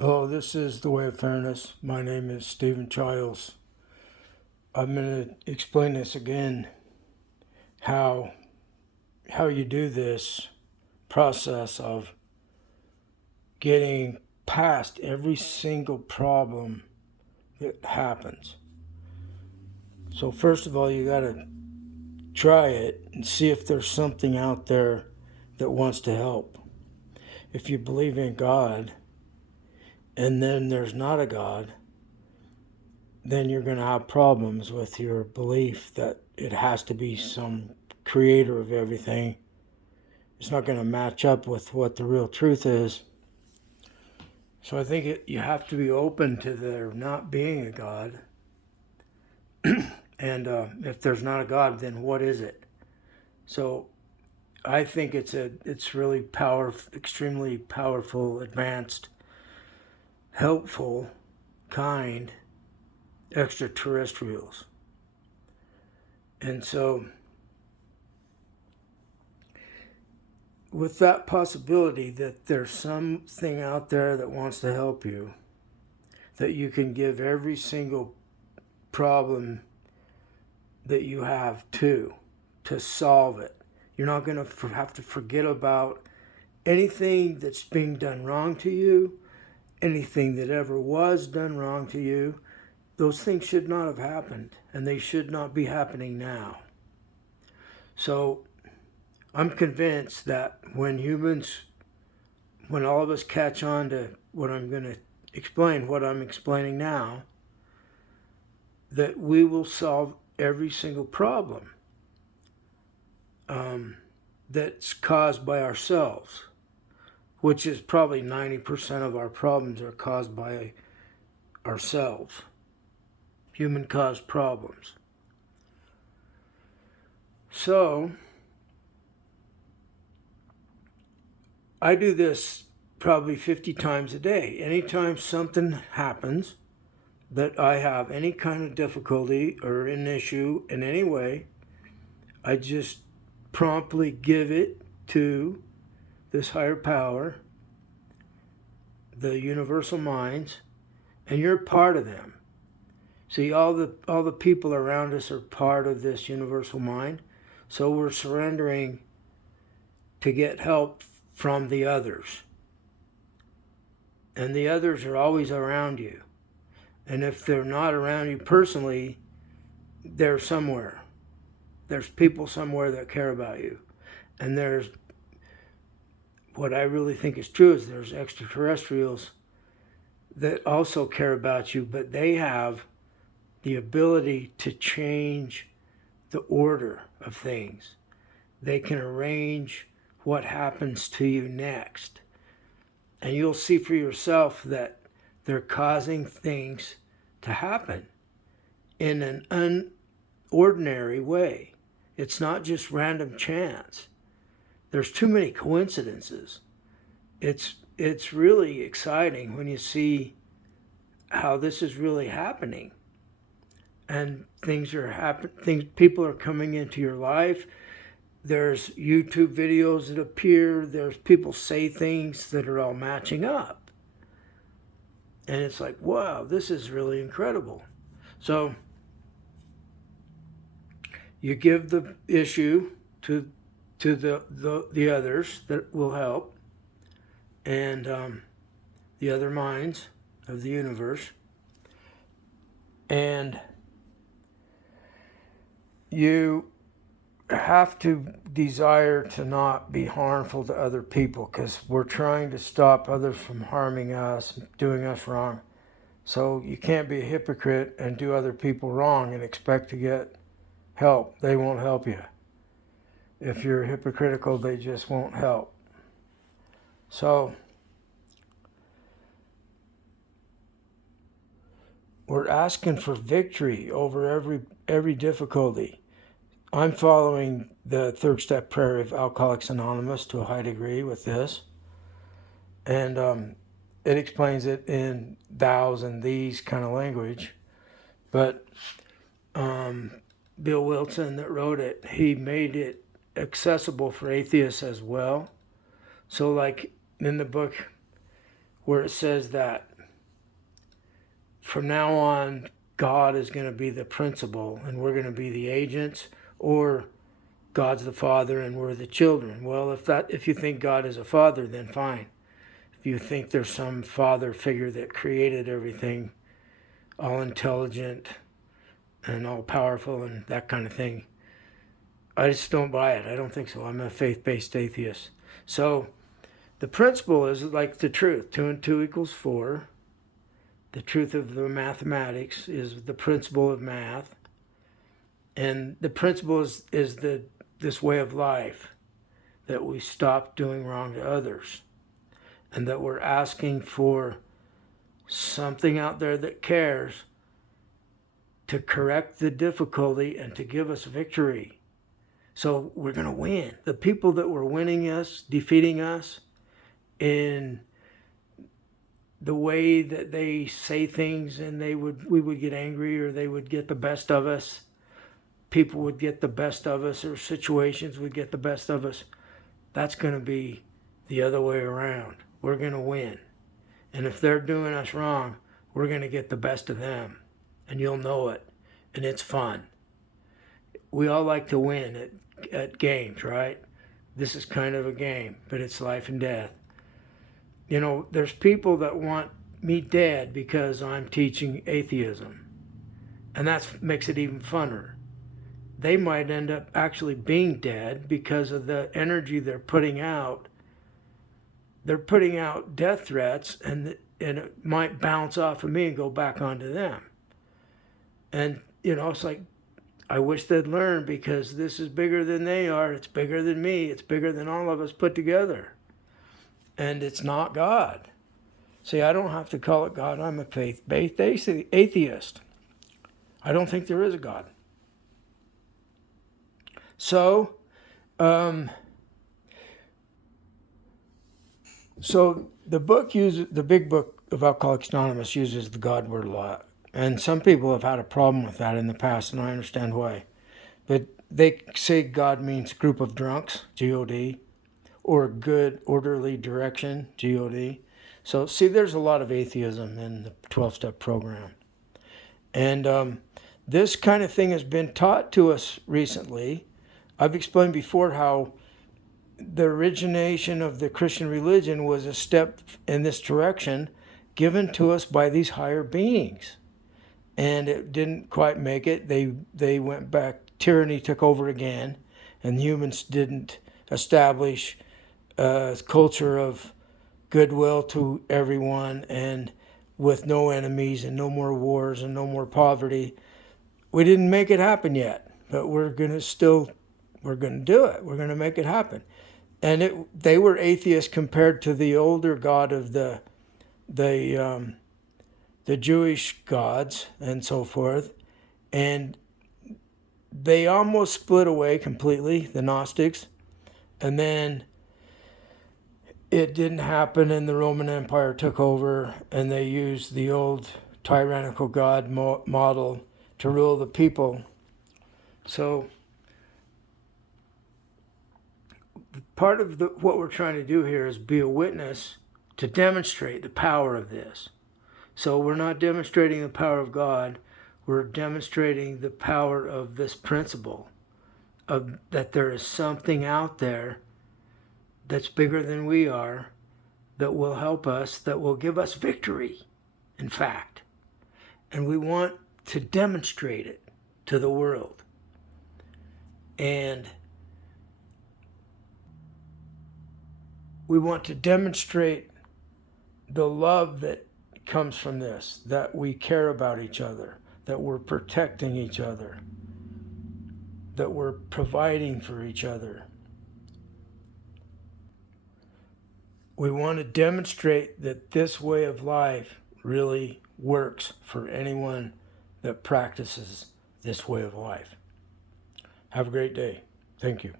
Hello, this is The Way of Fairness. My name is Stephen Childs. I'm going to explain this again, how you do this process of getting past every single problem that happens. So first of all, you got to try it and see if there's something out there that wants to help. If you believe in God and then there's not a God, then you're going to have problems with your belief that it has to be some creator of everything. It's not going to match up with what the real truth is. So I think you have to be open to there not being a God. And if there's not a God, then what is it? So I think it's really extremely powerful, advanced, helpful, kind extraterrestrials. And so with that possibility that there's something out there that wants to help you, that you can give every single problem that you have to solve it. You're not going to have to forget about anything that's being done wrong to you, anything that ever was done wrong to you. Those things should not have happened, and they should not be happening now. So I'm convinced that when all of us catch on to what I'm going to explain, what I'm explaining now, that we will solve every single problem that's caused by ourselves, which is probably 90% of our problems are caused by ourselves, human-caused problems. So I do this probably 50 times a day. Anytime something happens that I have any kind of difficulty or an issue in any way, I just promptly give it to this higher power, the universal minds, and you're part of them. See, all the people around us are part of this universal mind, so we're surrendering to get help from the others. And the others are always around you. And if they're not around you personally, they're somewhere. There's people somewhere that care about you. And there's, what I really think is true is there's extraterrestrials that also care about you, but they have the ability to change the order of things. They can arrange what happens to you next. And you'll see for yourself that they're causing things to happen in an unordinary way. It's not just random chance. There's too many coincidences. It's really exciting when you see how this is really happening. And people are coming into your life. There's YouTube videos that appear. There's people say things that are all matching up. And it's like, wow, this is really incredible. So you give the issue to the others that will help, and the other minds of the universe. And you have to desire to not be harmful to other people, because we're trying to stop others from harming us, doing us wrong. So you can't be a hypocrite and do other people wrong and expect to get help. They won't help you. If you're hypocritical, they just won't help. So we're asking for victory over every difficulty. I'm following the third step prayer of Alcoholics Anonymous to a high degree with this. And it explains it in thous and these kind of language. But Bill Wilson, that wrote it, he made it accessible for atheists as well. So like in the book where it says that from now on, God is going to be the principal and we're going to be the agents, or God's the Father and we're the children. Well, if you think God is a father, then fine. If you think there's some father figure that created everything, all intelligent and all powerful and that kind of thing, I just don't buy it. I don't think so. I'm a faith-based atheist. So the principle is like the truth. 2 and 2 equals 4. The truth of the mathematics is the principle of math. And the principle is this way of life, that we stop doing wrong to others, and that we're asking for something out there that cares to correct the difficulty and to give us victory. So we're going to win. The people that were winning us, defeating us in the way that they say things, and we would get angry, or they would get the best of us. People would get the best of us, or situations would get the best of us. That's going to be the other way around. We're going to win. And if they're doing us wrong, we're going to get the best of them. And you'll know it. And it's fun. We all like to win at games, right? This is kind of a game, but it's life and death. You know, there's people that want me dead because I'm teaching atheism. And that makes it even funner. They might end up actually being dead because of the energy they're putting out. They're putting out death threats, and it might bounce off of me and go back onto them. And, you know, it's like, I wish they'd learn, because this is bigger than they are. It's bigger than me. It's bigger than all of us put together. And it's not God. See, I don't have to call it God. I'm a faith-based atheist. I don't think there is a God. So the big book of Alcoholics Anonymous uses the God word a lot. And some people have had a problem with that in the past, and I understand why. But they say God means group of drunks, G-O-D, or good, orderly direction, G-O-D. So, see, there's a lot of atheism in the 12-step program. And this kind of thing has been taught to us recently. I've explained before how the origination of the Christian religion was a step in this direction given to us by these higher beings. And it didn't quite make it. They went back. Tyranny took over again, and humans didn't establish a culture of goodwill to everyone, and with no enemies and no more wars and no more poverty. We didn't make it happen yet, but we're going to do it. We're going to make it happen. And they were atheists compared to the older God of the Jewish gods and so forth. And they almost split away completely, the Gnostics. And then it didn't happen, and the Roman Empire took over, and they used the old tyrannical God model to rule the people. So part of what we're trying to do here is be a witness to demonstrate the power of this. So we're not demonstrating the power of God. We're demonstrating the power of this principle, of that there is something out there that's bigger than we are, that will help us, that will give us victory, in fact. And we want to demonstrate it to the world. And we want to demonstrate the love that comes from this, that we care about each other, that we're protecting each other, that we're providing for each other. We want to demonstrate that this way of life really works for anyone that practices this way of life. Have a great day. Thank you.